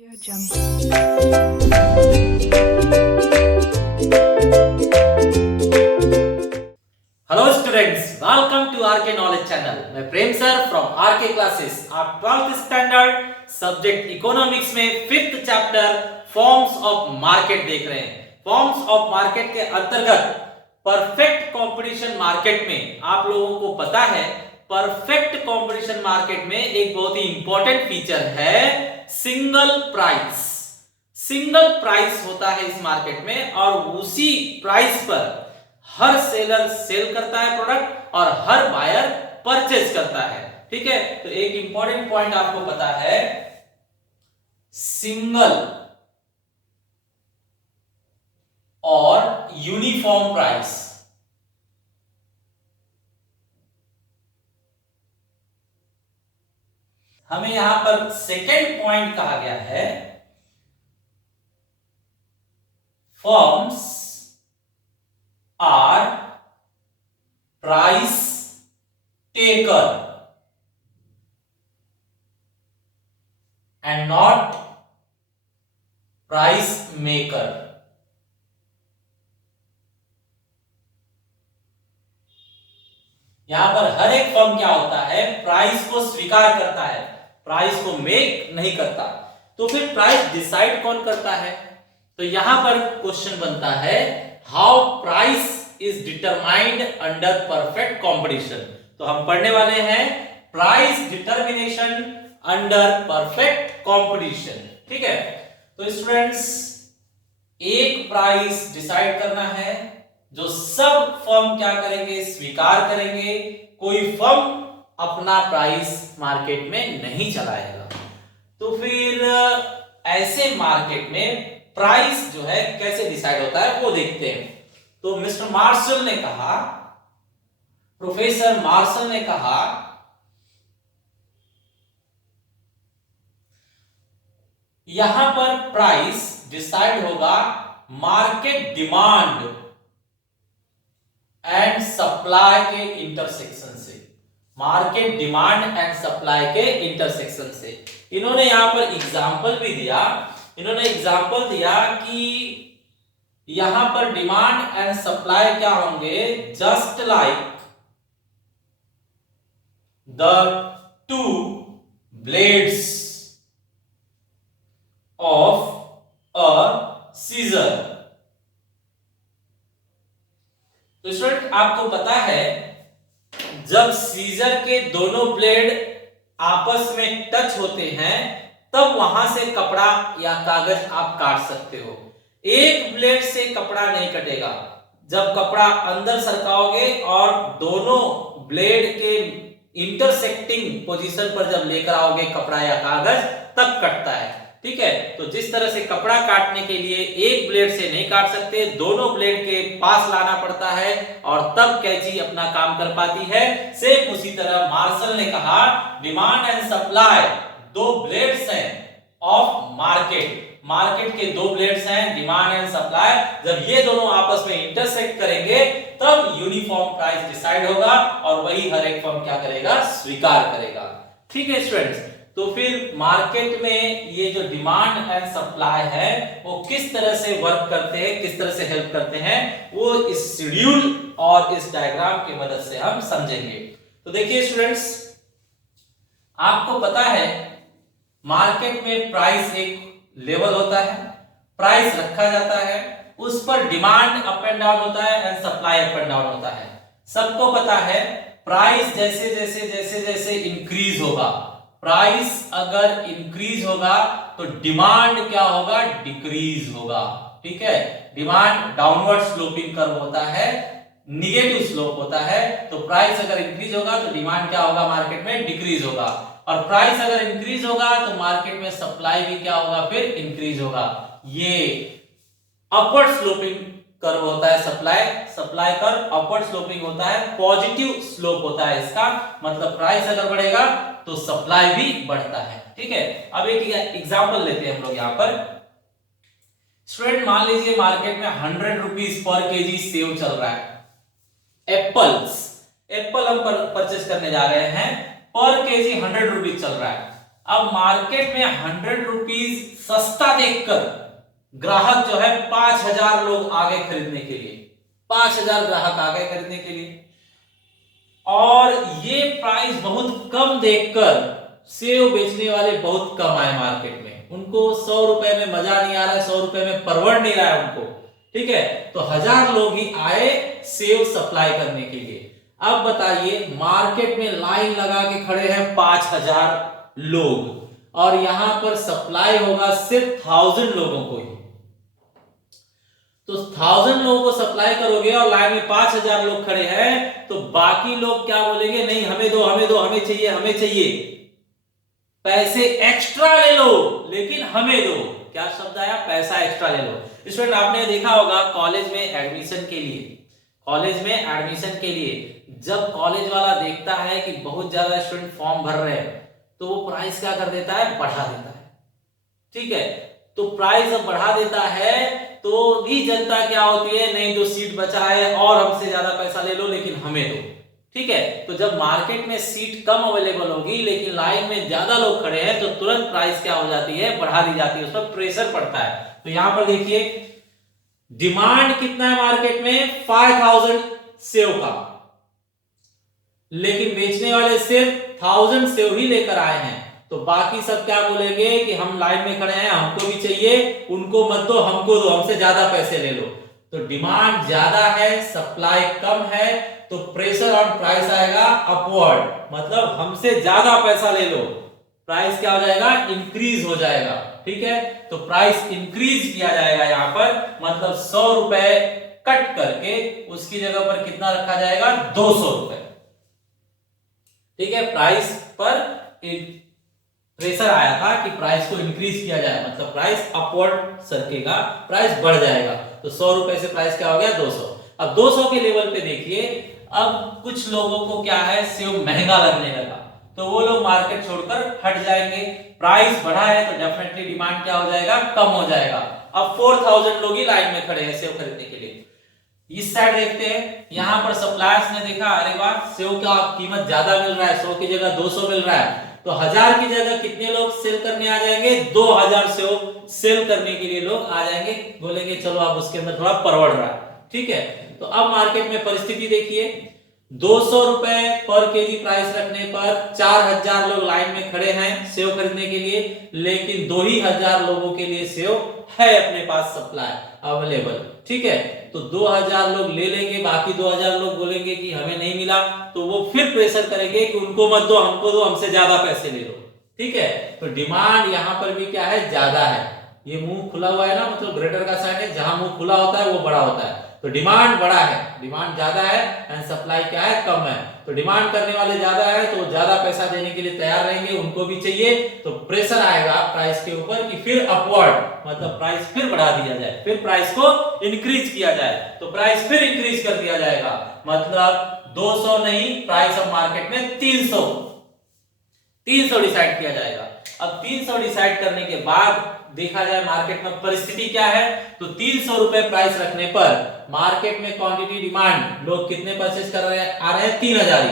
Audio Jungle. Hello students, welcome to RK knowledge channel. मैं Prem sir from RK classes. आप 12th standard subject economics में 5th chapter forms of market देख रहे हैं। Forms of market के अंतर्गत perfect competition market में आप लोगों को पता है, परफेक्ट कंपटीशन मार्केट में एक बहुत ही इंपॉर्टेंट फीचर है सिंगल प्राइस। सिंगल प्राइस होता है इस मार्केट में और उसी प्राइस पर हर सेलर सेल करता है प्रोडक्ट और हर बायर परचेज करता है। ठीक है, तो एक इंपॉर्टेंट पॉइंट आपको पता है, सिंगल और यूनिफॉर्म प्राइस। हमें यहां पर सेकेंड पॉइंट कहा गया है, firms are price taker and not price maker। यहां पर हर एक फर्म क्या होता है, प्राइस को स्वीकार करता है, प्राइस को मेक नहीं करता। तो फिर प्राइस डिसाइड कौन करता है? तो यहां पर क्वेश्चन बनता है, how price is determined under perfect competition. तो हम पढ़ने वाले हैं price determination under perfect competition. ठीक है, तो स्टूडेंट्स, एक प्राइस डिसाइड करना है जो सब फर्म क्या करेंगे, स्वीकार करेंगे। कोई फर्म अपना प्राइस मार्केट में नहीं चलाएगा। तो फिर ऐसे मार्केट में प्राइस जो है कैसे डिसाइड होता है वो देखते हैं। तो मिस्टर मार्शल ने कहा, प्रोफेसर मार्शल ने कहा, यहां पर प्राइस डिसाइड होगा मार्केट डिमांड एंड सप्लाई के इंटरसेक्शन से। मार्केट डिमांड एंड सप्लाई के इंटरसेक्शन से। इन्होंने यहां पर एग्जाम्पल भी दिया। इन्होंने एग्जाम्पल दिया कि यहां पर डिमांड एंड सप्लाई क्या होंगे, just like the two blades of a scissor. तो स्टूडेंट, आपको पता है, जब सीजर के दोनों ब्लेड आपस में टच होते हैं तब वहां से कपड़ा या कागज आप काट सकते हो। एक ब्लेड से कपड़ा नहीं कटेगा। जब कपड़ा अंदर सरकाओगे और दोनों ब्लेड के इंटरसेक्टिंग पोजीशन पर जब लेकर आओगे कपड़ा या कागज, तब कटता है। ठीक है, तो जिस तरह से कपड़ा काटने के लिए एक ब्लेड से नहीं काट सकते, दोनों ब्लेड के पास लाना पड़ता है और तब कैंची अपना काम कर पाती है। सेम उसी तरह मार्शल ने कहा, डिमांड एंड सप्लाई दो ब्लेड्स हैं ऑफ मार्केट। मार्केट के दो ब्लेड्स हैं, डिमांड एंड सप्लाई। जब ये दोनों आपस में इंटरसेक्ट करेंगे तब यूनिफॉर्म प्राइस डिसाइड होगा और वही हर एक फर्म क्या करेगा, स्वीकार करेगा। ठीक है स्टूडेंट्स, तो फिर मार्केट में ये जो डिमांड एंड सप्लाई है वो किस तरह से वर्क करते हैं, किस तरह से हेल्प करते हैं, वो इस शेड्यूल और इस डायग्राम की मदद से हम समझेंगे। तो देखिए स्टूडेंट्स, आपको पता है मार्केट में प्राइस एक लेवल होता है, प्राइस रखा जाता है, उस पर डिमांड अप एंड डाउन होता है and supply up and down होता है। सबको पता है प्राइस जैसे जैसे जैसे जैसे इंक्रीज होगा, प्राइस अगर इंक्रीज होगा तो डिमांड क्या होगा, डिक्रीज होगा। ठीक है, डिमांड डाउनवर्ड स्लोपिंग कर्व होता है, निगेटिव स्लोप होता है। तो प्राइस अगर इंक्रीज होगा तो डिमांड क्या होगा, मार्केट में डिक्रीज होगा। और प्राइस अगर इंक्रीज होगा तो मार्केट में सप्लाई भी क्या होगा, फिर इंक्रीज होगा। ये अपवर्ड स्लोपिंग कर्व होता है, सप्लाई कर्व अपवर्ड स्लोपिंग होता है, पॉजिटिव स्लोप होता है इसका। मतलब प्राइस अगर बढ़ेगा तो सप्लाई भी बढ़ता है। ठीक है, अब एक एग्जांपल लेते हैं हम लोग यहां पर। स्टूडेंट, मान लीजिए मार्केट में 100 रुपीज पर केजी सेव चल रहा है। एप्पल हम परचेस करने जा रहे हैं, पर केजी 100 रुपीज चल रहा है। अब मार्केट में 100 रुपीज सस्ता देखकर ग्राहक जो है 5000 लोग आ गए खरीदने के लिए, 5000 ग्राहक आ गए खरीदने के लिए। और ये प्राइस बहुत कम देखकर सेव बेचने वाले बहुत कम आए मार्केट में। उनको 100 रुपए में मजा नहीं आ रहा है, 100 रुपए में परवड़ नहीं रहा है उनको, ठीक है। तो 1000 लोग ही आए सेव सप्लाई करने के लिए। अब बताइए, मार्केट में लाइन लगा के खड़े हैं 5000 लोग और यहां पर सप्लाई होगा सिर्फ 1000 लोगों को ही। तो 1000 लोगों को सप्लाई करोगे और लाइन में 5000 लोग खड़े हैं, तो बाकी लोग क्या बोलेंगे, नहीं हमें दो हमें दो, हमें चाहिए हमें चाहिए, पैसे एक्स्ट्रा ले लो लेकिन हमें दो। क्या शब्द आया, पैसा एक्स्ट्रा ले लो। स्टूडेंट आपने देखा होगा कॉलेज में एडमिशन के लिए, कॉलेज में एडमिशन के लिए जब कॉलेज वाला देखता है कि बहुत ज्यादा स्टूडेंट फॉर्म भर रहे हैं तो वो प्राइस क्या कर देता है, बढ़ा देता है, ठीक है। तो प्राइस अब बढ़ा देता है तो भी जनता क्या होती है, नहीं जो सीट बचा है और हमसे ज्यादा पैसा ले लो लेकिन हमें दो, ठीक है। तो जब मार्केट में सीट कम अवेलेबल होगी लेकिन लाइन में ज्यादा लोग खड़े हैं तो तुरंत प्राइस क्या हो जाती है, बढ़ा दी जाती है, उस पर प्रेशर पड़ता है। तो यहां पर देखिए डिमांड कितना है मार्केट में, 5000 सेव का, लेकिन बेचने वाले सिर्फ 1000 सेव ही लेकर आए हैं। तो बाकी सब क्या बोलेंगे कि हम लाइन में खड़े हैं, हमको भी चाहिए, उनको मत दो हमको दो, हमसे ज्यादा पैसे ले लो। तो डिमांड ज्यादा है, सप्लाई कम है, तो प्रेशर ऑन प्राइस आएगा अपवर्ड, मतलब हमसे ज्यादा पैसा ले लो, प्राइस क्या हो जाएगा, इंक्रीज हो जाएगा, ठीक है। तो प्राइस इंक्रीज किया जाएगा यहां पर, मतलब 100 रुपए कट करके उसकी जगह पर कितना रखा जाएगा, 200 रुपए, ठीक है। प्राइस पर प्रेशर आया था कि प्राइस को इंक्रीज किया जाए, मतलब प्राइस अपवर्ड सरकेगा, प्राइस बढ़ जाएगा। तो 100 रुपए से प्राइस क्या हो गया, 200। अब 200 के लेवल पे देखिए, अब कुछ लोगों को क्या है, सेव महंगा लगने लगा तो वो लोग मार्केट छोड़कर हट जाएंगे। प्राइस बढ़ा है तो डेफिनेटली डिमांड क्या हो जाएगा, कम हो जाएगा। अब 4000 लोग ही लाइन में खड़े हैं सेव खरीदने के लिए। इस साइड देखते हैं, यहां पर सप्लायर्स ने देखा, अरे वाह सेव का कीमत ज्यादा मिल रहा है, 100 की जगह 200 मिल रहा है, तो 1000 की जगह कितने लोग सेल करने आ जाएंगे, 2000 सेव सेल करने के लिए लोग आ जाएंगे, बोलेंगे चलो अब उसके अंदर थोड़ा परवड़ रहा है, ठीक है। तो अब मार्केट में परिस्थिति देखिए, 200 रुपए पर केजी प्राइस रखने पर 4000 लोग लाइन में खड़े हैं सेव खरीदने के लिए, लेकिन 2000 लोगों के लिए सेव है अपने पास सप्लाई अवेलेबल, ठीक है। तो 2000 लोग ले लेंगे, बाकी 2000 लोग बोलेंगे कि हमें नहीं मिला, तो वो फिर प्रेशर करेंगे कि उनको मत दो हमको दो, हमसे ज्यादा पैसे ले लो, ठीक है। तो डिमांड यहां पर भी क्या है, ज्यादा है। ये मुंह खुला हुआ है ना, मतलब ग्रेटर का साइन है, जहां मुंह खुला होता है वो बड़ा होता है। तो डिमांड बड़ा है, डिमांड ज्यादा है एंड सप्लाई क्या है, कम है। तो डिमांड करने वाले ज्यादा है तो ज्यादा पैसा देने के लिए तैयार रहेंगे, उनको भी चाहिए, तो प्रेशर आएगा प्राइस के ऊपर कि फिर अपवर्ड, मतलब प्राइस फिर बढ़ा दिया जाए, फिर प्राइस को इंक्रीज किया जाए। तो प्राइस फिर इंक्रीज कर दिया जाएगा, मतलब 200 नहीं, प्राइस अब मार्केट में 300 डिसाइड किया जाएगा। अब 300 डिसाइड करने के बाद देखा जाए मार्केट में परिस्थिति क्या है, तो 300 रुपए प्राइस रखने पर मार्केट में क्वांटिटी डिमांड लोग कितने परचेज कर रहे हैं, आ रहे हैं 3000 ही।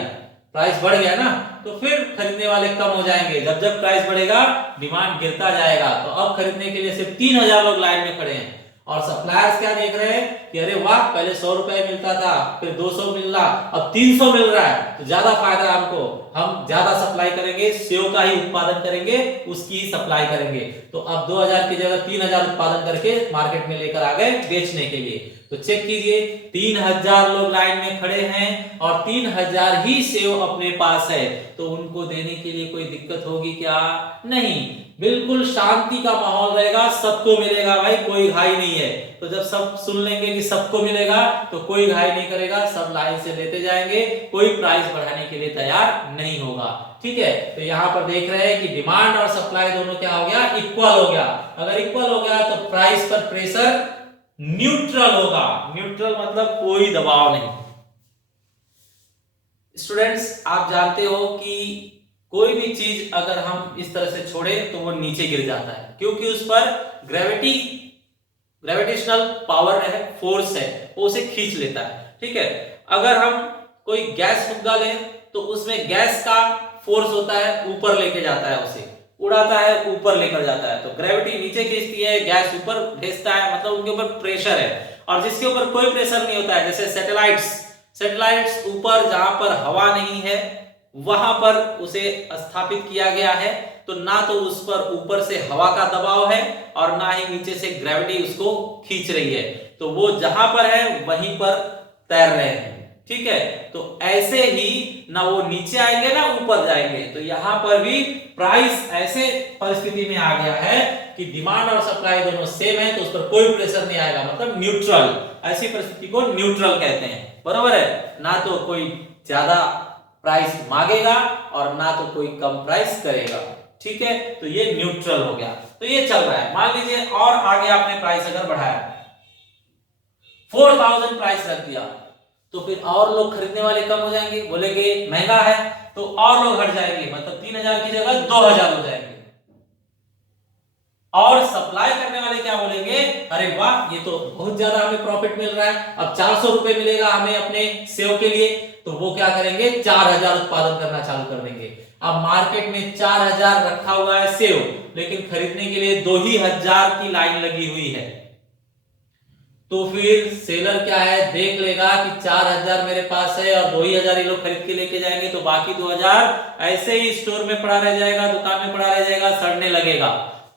प्राइस बढ़ गया ना, तो फिर खरीदने वाले कम हो जाएंगे। जब जब प्राइस बढ़ेगा डिमांड गिरता जाएगा। तो अब खरीदने के लिए सिर्फ 3000 लोग लाइन में खड़े हैं और सप्लायर्स क्या देख रहे हैं कि अरे वाह, पहले 100 रुपए मिलता था, फिर 200 मिल रहा, अब 300 मिल रहा है, तो ज्यादा फायदा है हमको, हम ज्यादा सप्लाई करेंगे, सेव का ही उत्पादन करेंगे, उसकी ही सप्लाई करेंगे। तो अब 2000 की जगह 3000 उत्पादन करके मार्केट में लेकर आ गए बेचने के लिए। तो चेक कीजिए, 3000 लोग लाइन में खड़े हैं और 3000 ही सेव अपने पास है, तो उनको देने के लिए कोई दिक्कत होगी क्या, नहीं, बिल्कुल शांति का माहौल रहेगा, सबको मिलेगा भाई, कोई घाई नहीं है। तो जब सब सुन लेंगे कि सबको मिलेगा तो कोई घाई नहीं करेगा, सब लाइन से लेते जाएंगे, कोई प्राइस बढ़ाने के लिए तैयार नहीं होगा, ठीक है। तो यहाँ पर देख रहे हैं कि डिमांड और सप्लाई दोनों क्या हो गया, इक्वल हो गया। अगर इक्वल हो गया तो प्राइस पर प्रेशर न्यूट्रल होगा, न्यूट्रल मतलब कोई दबाव नहीं। स्टूडेंट्स आप जानते हो कि कोई भी चीज अगर हम इस तरह से छोड़े तो वो नीचे गिर जाता है, क्योंकि उस पर ग्रेविटेशनल पावर है, फोर्स है, वो उसे खींच लेता है, ठीक है। अगर हम कोई गैस फुग्गा लें तो उसमें गैस का फोर्स होता है, ऊपर लेके जाता है उसे, उड़ाता है, ऊपर लेकर जाता है। तो ग्रेविटी नीचे खींचती है, गैस ऊपर भेजता है, मतलब उनके ऊपर प्रेशर है। और जिसके ऊपर कोई प्रेशर नहीं होता है, जैसे सैटेलाइट्स ऊपर जहां पर हवा नहीं है वहां पर उसे स्थापित किया गया है, तो ना तो उस पर ऊपर से हवा का दबाव है और ना ही नीचे से ग्रेविटी उसको खींच रही है, तो वो जहां पर है वहीं पर तैर रहे हैं। ठीक है, तो ऐसे ही ना वो नीचे आएंगे ना ऊपर जाएंगे। तो यहां पर भी प्राइस ऐसे परिस्थिति में आ गया है कि डिमांड और सप्लाई दोनों सेम है, तो उस पर कोई प्रेशर नहीं आएगा, मतलब न्यूट्रल। ऐसी परिस्थिति को न्यूट्रल कहते हैं, बरोबर है। ना तो कोई ज्यादा प्राइस मांगेगा और ना तो कोई कम प्राइस करेगा। ठीक है, तो ये न्यूट्रल हो गया। तो ये चल रहा है। मान लीजिए और आगे आपने प्राइस अगर बढ़ाया, 4000 प्राइस रख दिया, तो फिर और लोग खरीदने वाले कम हो जाएंगे, बोलेंगे महंगा है, तो और लोग हट जाएंगे, मतलब 3000 की जगह 2000 हो जाएंगे। और सप्लाई करने वाले क्या बोलेंगे, अरे वाह ये तो बहुत ज्यादा हमें प्रॉफिट मिल रहा है, अब 400 रुपए मिलेगा हमें अपने सेव के लिए, तो वो क्या करेंगे 4000 उत्पादन करना चालू कर देंगे। अब मार्केट में 4000 रखा हुआ है सेव, लेकिन खरीदने के लिए 2000 की लाइन लगी हुई है, तो फिर सेलर क्या है देख लेगा कि 4000 मेरे पास है और 2000 ये लोग खरीद के लेके जाएंगे, तो बाकी 2000 ऐसे ही स्टोर में पड़ा रह जाएगा, दुकान में पड़ा रह जाएगा, सड़ने लगेगा।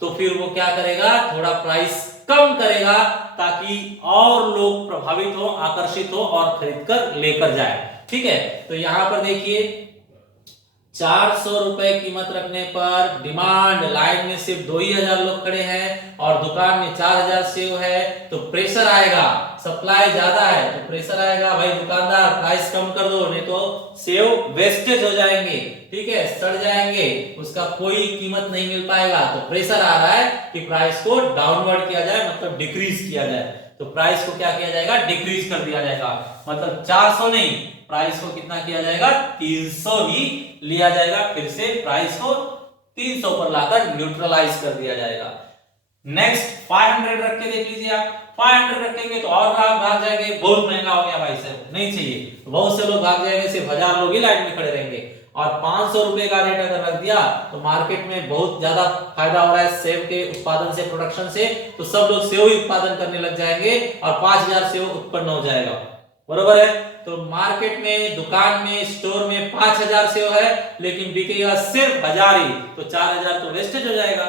तो फिर वो क्या करेगा, थोड़ा प्राइस कम करेगा ताकि और लोग प्रभावित हो, आकर्षित हो और खरीद कर लेकर जाए। ठीक है, तो यहां पर देखिए 400 रुपए कीमत रखने पर डिमांड लाइन में सिर्फ 2000 लोग खड़े हैं और दुकान में 4000 सेव है, तो प्रेशर आएगा। सप्लाई ज्यादा है तो प्रेशर आएगा, भाई दुकानदार प्राइस कम कर दो, नहीं तो सेव वेस्टेज हो जाएंगे, ठीक है, सड़ जाएंगे, उसका कोई कीमत नहीं मिल पाएगा। तो प्रेशर आ रहा है कि प्राइस को डाउनवर्ड किया जाए, मतलब डिक्रीज किया जाए। तो प्राइस को क्या किया जाएगा, डिक्रीज कर दिया जाएगा, मतलब 400 नहीं, प्राइस को कितना किया जाएगा 300 ही लिया जाएगा। फिर से प्राइस को 300 पर लाकर न्यूट्रलाइज कर दिया जाएगा। नेक्स्ट 500 रख के देख लीजिए आप, 500 रखेंगे तो और ग्राहक भाग जाएंगे, बहुत महंगा हो गया भाई साहब, नहीं चाहिए, तो बहुत से लोग भाग जाएंगे, सिर्फ 1000 लोग ही लाइन में खड़े रहेंगे। और 500 रुपए का रेट अगर रख दिया तो मार्केट में बहुत ज्यादा फायदा हो रहा है सेव के उत्पादन से, प्रोडक्शन से, तो सब लोग सेव ही उत्पादन करने लग जाएंगे और 5000 सेव उत्पन्न हो जाएगा, बरोबर है। तो मार्केट में, दुकान में, स्टोर में 5000 सेव है, लेकिन बिकेगा सिर्फ 1000 ही, तो 4000 तो वेस्टेज हो जाएगा,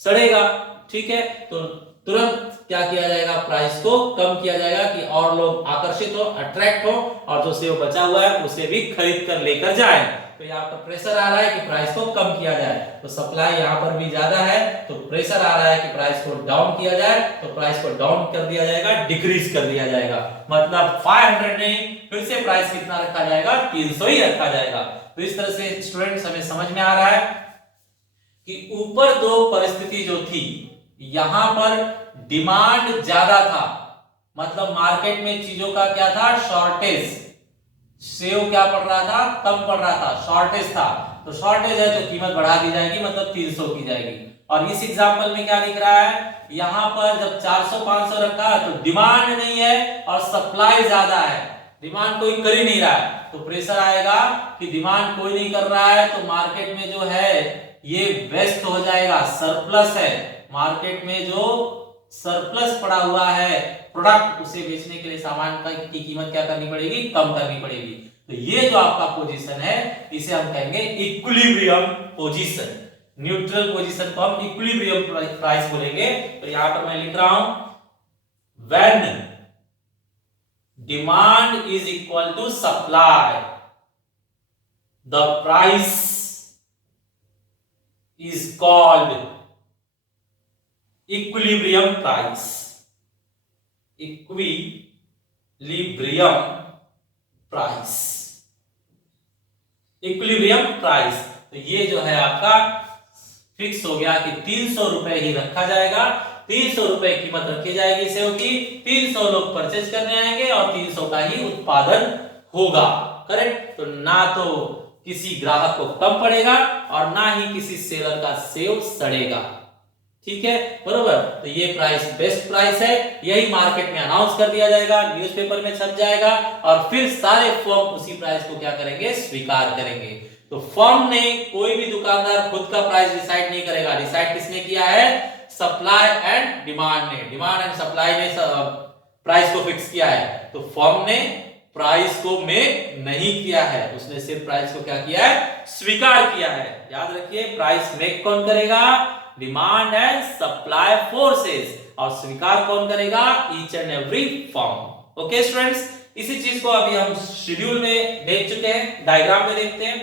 सड़ेगा। ठीक है, तो तुरंत क्या किया जाएगा, प्राइस को कम किया जाएगा कि और लोग आकर्षित हो, अट्रैक्ट हो और जो सेव बचा हुआ है उसे भी खरीद कर लेकर जाए। तो यहाँ पर प्रेशर आ रहा है कि प्राइस को कम किया जाए, तो सप्लाई यहाँ पर भी ज्यादा है, तो प्रेशर आ रहा है कि प्राइस को डाउन किया जाए, तो प्राइस को डाउन कर दिया जाएगा, डिक्रीज कर दिया जाएगा, मतलब 500 नहीं, फिर से प्राइस कितना रखा जाएगा, 300 ही रखा जाएगा। तो इस तरह से स्टूडेंट्स हमें समझ में आ रहा है कि ऊपर दो परिस्थिति जो थी, यहां पर डिमांड ज्यादा था, मतलब मार्केट में चीजों का क्या था, शॉर्टेज, सेव क्या पड़ रहा था, कम पड़ रहा था, शॉर्टेज था, तो शॉर्टेज है तो कीमत बढ़ा दी जाएगी, मतलब 300 की जाएगी। और इस एग्जांपल में क्या दिख रहा है, यहां पर जब 400-500 रखा है तो डिमांड नहीं है और सप्लाई ज्यादा है, डिमांड कोई कर ही नहीं रहा है, तो प्रेशर आएगा कि डिमांड कोई नहीं कर रहा है, तो मार्केट में जो है ये वेस्ट हो जाएगा, सरप्लस है, मार्केट में जो सरप्लस पड़ा हुआ है प्रोडक्ट, उसे बेचने के लिए सामान की कीमत क्या करनी पड़ेगी, कम करनी पड़ेगी। तो ये जो आपका पोजीशन है इसे हम कहेंगे इक्विलिब्रियम पोजीशन, न्यूट्रल पोजीशन को हम इक्विलिब्रियम प्राइस बोलेंगे। तो यहां पर मैं लिख रहा हूं, when demand is equal to supply, the price is called equilibrium price, equilibrium price, equilibrium price. तो ये जो है आपका फिक्स हो गया कि 300 रुपए ही रखा जाएगा, 300 रुपए कीमत रखी जाएगी सेव की, 300 लोग परचेज करने आएंगे और 300 का ही उत्पादन होगा, करेक्ट। तो ना तो किसी ग्राहक को कम पड़ेगा और ना ही किसी सेलर का सेव सड़ेगा, ठीक है, बरोबर। तो ये प्राइस बेस्ट प्राइस है, यही मार्केट में अनाउंस कर दिया जाएगा, न्यूज़पेपर में छप जाएगा और फिर सारे फर्म उसी प्राइस को क्या करेंगे, स्वीकार करेंगे। तो फर्म ने, कोई भी दुकानदार खुद का प्राइस डिसाइड नहीं करेगा, डिसाइड किसने किया है? सप्लाई एंड डिमांड ने, डिमांड एंड सप्लाई ने प्राइस को फिक्स किया है। तो फर्म ने प्राइस को मेक नहीं किया है, उसने सिर्फ प्राइस को क्या किया है? स्वीकार किया है। याद रखिए, प्राइस मेक कौन करेगा? डिमांड एंड सप्लाई फोर्सेस, और स्वीकार कौन करेगा? Each and every firm. Okay students, इसी चीज को अभी हम शेड्यूल में देख चुके हैं, डायग्राम में देखते हैं।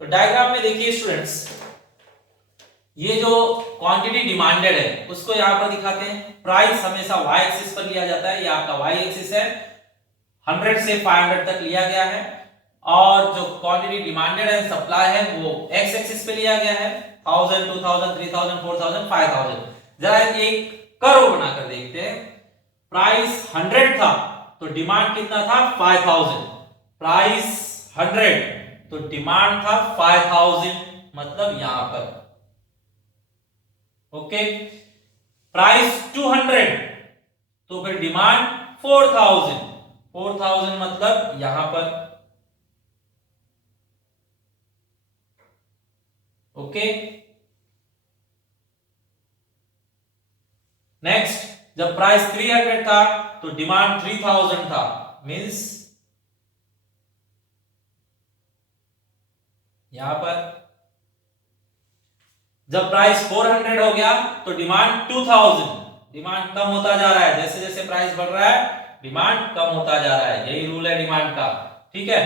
तो डायग्राम में देखिए स्टूडेंट्स, ये जो क्वांटिटी डिमांडेड है उसको यहां पर दिखाते हैं। प्राइस हमेशा y एक्सिस पर लिया जाता है, ये आपका y एक्सिस है, 100 से 500 तक लिया गया है, और जो क्वांटिटी डिमांडेड है, सप्लाई है, वो x एक्सिस पे लिया गया है, 1000, 2000, 3000, 4000, 5000। जरा एक कर्व बनाकर देखते हैं। प्राइस 100 था तो डिमांड कितना था? 5000। प्राइस 100 तो डिमांड था 5000, मतलब यहां पर। ओके, प्राइस 200 तो फिर डिमांड 4000, 4000 मतलब यहां पर। ओके, नेक्स्ट, जब प्राइस 300 था तो डिमांड 3000 था, मींस यहां पर। जब प्राइस 400 हो गया तो डिमांड 2000, डिमांड कम होता जा रहा है, जैसे जैसे प्राइस बढ़ रहा है डिमांड कम होता जा रहा है, यही रूल है डिमांड का। ठीक है,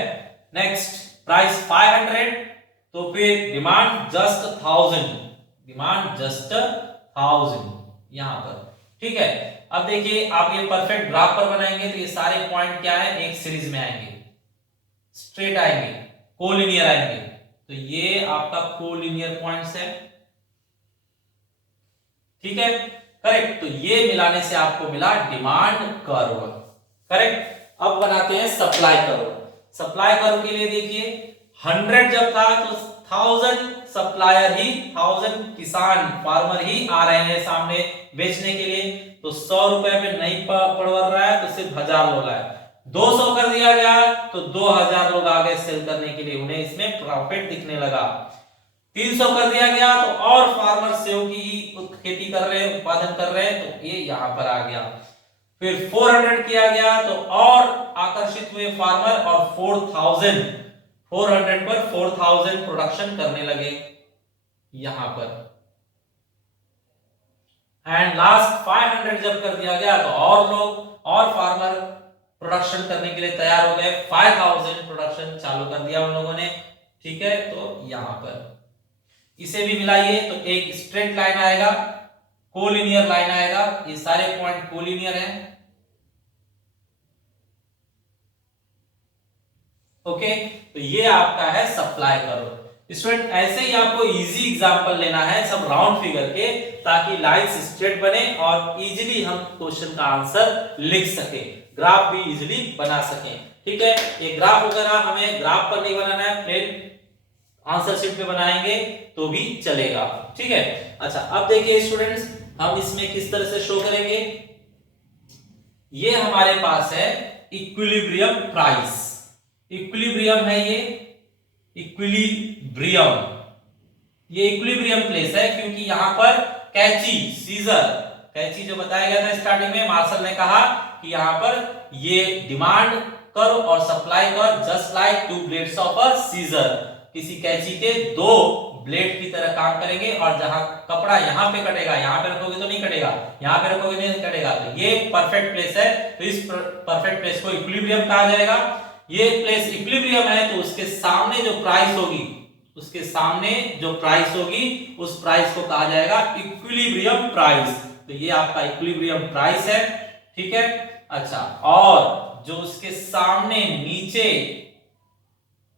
नेक्स्ट, प्राइस 500 तो फिर डिमांड जस्ट 1000, डिमांड जस्ट 1000 यहां पर। ठीक है, अब देखिए, आप ये परफेक्ट ग्राफ पर बनाएंगे तो ये सारे पॉइंट क्या है? एक सीरीज में आएंगे, स्ट्रेट आएंगे, कोलिनियर आएंगे। तो ये आपका कोलिनियर पॉइंट्स है। ठीक है, करेक्ट। तो ये मिलाने से आपको मिला डिमांड कर्व। करेक्ट। अब बनाते हैं सप्लाई कर्व। सप्लाई कर्व के लिए देखिए, 100 जब था तो 1000 सप्लायर ही, 1000 किसान फार्मर ही आ रहे हैं सामने बेचने के लिए, तो 100 रुपए में नहीं पड़ रहा है तो सिर्फ 1000 लोग आए। 200 कर दिया गया तो 2000 लोग आ गए सेल करने के लिए, उन्हें इसमें प्रॉफिट दिखने लगा। 300 कर दिया गया तो और फार्मर सेव की खेती कर रहे हैं, उत्पादन कर रहे हैं, तो ये यहां पर आ गया। फिर 400 किया गया तो और आकर्षित हुए फार्मर, और 400 पर 4000 प्रोडक्शन करने लगे यहां पर। एंड लास्ट 500 जब कर दिया गया तो और लोग और फार्मर प्रोडक्शन करने के लिए तैयार हो गए, 5000 प्रोडक्शन चालू कर दिया उन लोगों ने। ठीक है, तो यहां पर इसे भी मिलाइए तो एक स्ट्रेट लाइन आएगा, कोलिनियर लाइन आएगा, ये सारे पॉइंट कोलिनियर हैं। ओके, तो ये आपका है सप्लाई कर्व। स्टूडेंट, ऐसे ही आपको इजी एग्जांपल लेना है, सब राउंड फिगर के, ताकि लाइंस स्ट्रेट बने और इजीली हम क्वेश्चन का आंसर लिख सके, ग्राफ भी इजीली बना सके। ठीक है, ये ग्राफ वगैरह हमें ग्राफ पर नहीं बनाना है, प्लेन आंसर शीट पे बनाएंगे तो भी चलेगा। ठीक है, अच्छा, अब देखिए स्टूडेंट्स, हम इसमें किस तरह से शो करेंगे। ये हमारे पास है इक्विलिब्रियम प्राइस, इक्विलिब्रियम है ये, इक्विलिब्रियम, ये इक्विलिब्रियम प्लेस है, क्योंकि यहां पर कैंची, सीजर, कैंची जो बताया गया था स्टार्टिंग में, मार्शल ने कहा कि यहां पर ये डिमांड कर्व और supply curve just like two blades of a scissor, किसी कैंची के दो ब्लेड की तरह काम करेंगे, और जहां कपड़ा यहां पे कटेगा, यहां पे रखोगे तो नहीं कटेगा, यहां पे रखोगे नहीं कटेगा। तो ये परफेक्ट प्लेस है, तो इस परफेक्ट प्लेस को इक्विलिब्रियम कहा जाएगा। ये प्लेस इक्विलिब्रियम है तो उसके सामने जो प्राइस होगी, उसके सामने जो प्राइस होगी उस प्राइस को कहा जाएगा इक्विलिब्रियम प्राइस। तो ये आपका इक्विलिब्रियम प्राइस है। ठीक है, अच्छा, और जो उसके सामने नीचे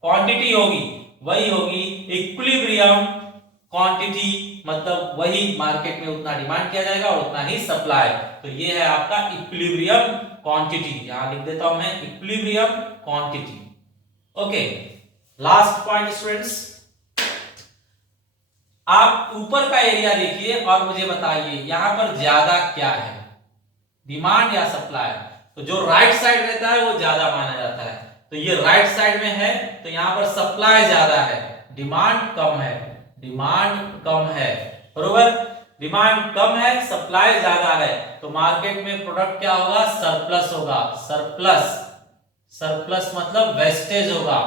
क्वांटिटी होगी वही होगी इक्विलिब्रियम क्वांटिटी, मतलब वही मार्केट में उतना डिमांड किया जाएगा और उतना ही सप्लाई। तो ये है आपका इक्विलिब्रियम क्वांटिटी, यहां लिख देता हूं मैं equilibrium quantity. Okay, last point students, आप ऊपर का एरिया देखिए और मुझे बताइए यहां पर ज्यादा क्या है, डिमांड या सप्लाई। तो जो राइट साइड रहता है वो ज्यादा माना जाता है, तो ये राइट साइड में है तो यहां पर सप्लाई ज्यादा है, डिमांड कम है, डिमांड कम है, बरोबर। डिमांड कम है, सप्लाई ज्यादा है, तो मार्केट में प्रोडक्ट क्या होगा, सरप्लस होगा, सरप्लस, सरप्लस मतलब वेस्टेज होगा,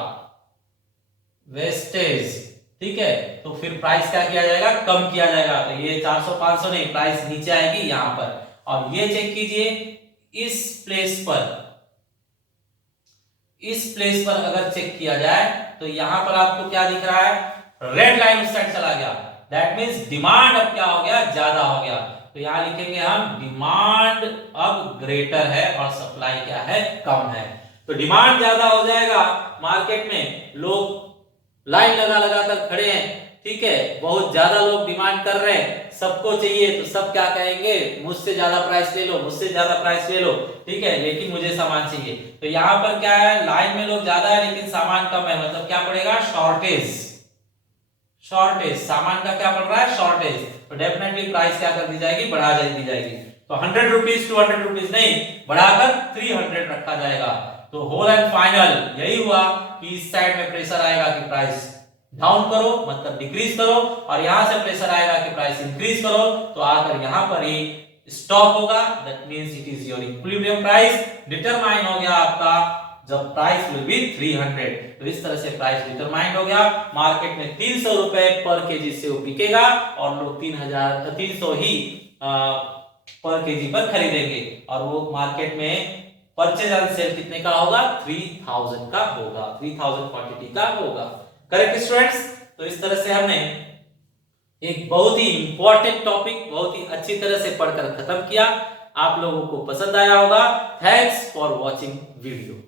वेस्टेज, ठीक है। तो फिर प्राइस क्या किया जाएगा, कम किया जाएगा, तो ये 400 500 नहीं, प्राइस नीचे आएगी यहां पर। और ये चेक कीजिए, इस प्लेस पर, इस प्लेस पर अगर चेक किया जाए तो यहां पर आपको क्या दिख रहा है, रेड लाइन उस साइड चला गया, दैट मींस डिमांड अब क्या हो गया, ज्यादा हो गया। तो यहां लिखेंगे हम डिमांड अब ग्रेटर है और सप्लाई क्या है, कम है। तो डिमांड ज्यादा हो जाएगा, मार्केट में लोग लाइन लगा लगा कर खड़े हैं, ठीक है, बहुत ज्यादा लोग डिमांड कर रहे हैं, सबको चाहिए, तो सब क्या कहेंगे, मुझसे ज्यादा प्राइस ले लो, मुझसे ज्यादा प्राइस ले लो, ठीक है, लेकिन मुझे सामान चाहिए। तो यहां पर क्या है, लाइन में लोग ज्यादा है लेकिन सामान कम है, मतलब क्या पड़ेगा, शॉर्टेज, शॉर्टेज, सामान का क्या पड़ रहा है, शॉर्टेज। तो डेफिनेटली प्राइस क्या कर दी जाएगी, बढ़ा दी जाएगी। तो 100 रुपीज 200 रुपीज नहीं, बढ़ाकर 300 रखा जाएगा। तो होल एंड फाइनल यही हुआ कि इस साइड में प्रेशर आएगा कि प्राइस डाउन करो, मतलब डिक्रीज करो, और यहां से प्रेशर आएगा कि प्राइस इंक्रीज करो, तो आकर यहां पर ही स्टॉप होगा, that means it is your equilibrium price determine हो गया आपका, जब प्राइस विल बी 300। तो इस तरह से प्राइस डिटरमाइंड हो गया, मार्केट में 300 रुपए पर केजी से वो बिकेगा और लोग 300 ही पर केजी पर खरीदेंगे, और वो मार्केट में परचेज एंड सेल कितने का होगा, 3000 का होगा, 3000 क्वांटिटी का होगा। Correct students. तो इस तरह से हमने एक बहुत ही इंपॉर्टेंट टॉपिक बहुत ही अच्छी तरह से पढ़कर खत्म किया। आप लोगों को पसंद आया होगा। Thanks for watching video.